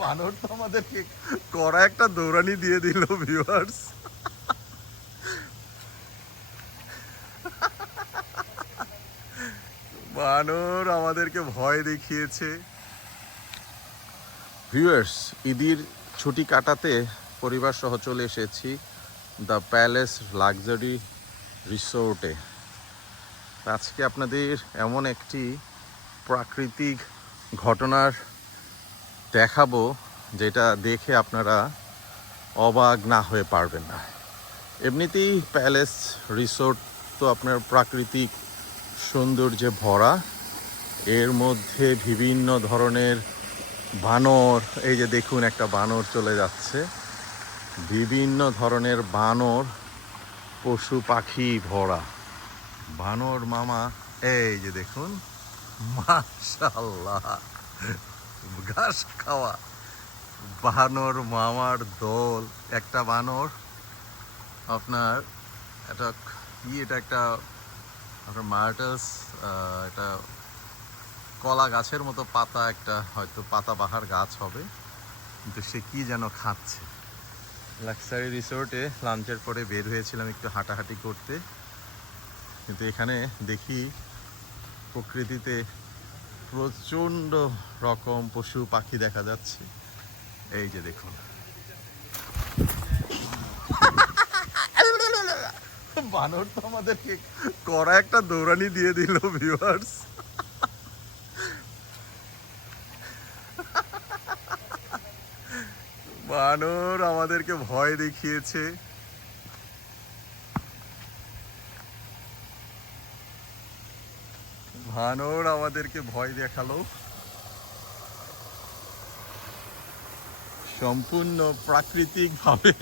বানর তো আমাদেরকে কড়া একটা দৌড়ানি দিয়ে দিল ভিউয়ার্স। বানর আমাদেরকে ভয় দেখিয়েছে। ভিউয়ার্স, ঈদের ছুটি কাটাতে পরিবার সহ চলে এসেছি দ্য প্যালেস লাক্সারি রিসোর্টে। আজকে আপনাদের এমন একটি প্রাকৃতিক ঘটনার দেখাবো যেটা দেখে আপনারা অবাক না হয়ে পারবেন না। এমনিতেই প্যালেস রিসোর্ট তো আপনার প্রাকৃতিক সৌন্দর্যে ভরা, এর মধ্যে বিভিন্ন ধরনের বানর, এই যে দেখুন একটা বানর চলে যাচ্ছে, বিভিন্ন ধরনের বানর, পশু পাখি ভরা। বানর মামা এই যে দেখুন, মাশাআল্লাহ, ঘাস খাওয়া বানর মামার দল। একটা বানর আপনার এটা এটা একটা আপনার মার্টাস, এটা কলা গাছের মতো পাতা, একটা হয়তো পাতাবাহার গাছ হবে, কিন্তু সে কি যেন খাচ্ছে। লাক্সারি রিসোর্টে লাঞ্চের পরে বের হয়েছিলাম একটু হাঁটাহাঁটি করতে, কিন্তু এখানে দেখি প্রকৃতিতে প্রচণ্ড রকম পশু পাখি দেখা যাচ্ছে। এই যে দেখুন, বানর তো আমাদেরকে কড়া একটা দৌড়ানি দিয়ে দিল ভিউয়ার্স। বানর আমাদেরকে ভয় দেখিয়েছে। বানর আমাদেরকে ভয় দেখালো। সম্পূর্ণ প্রাকৃতিক ভাবে।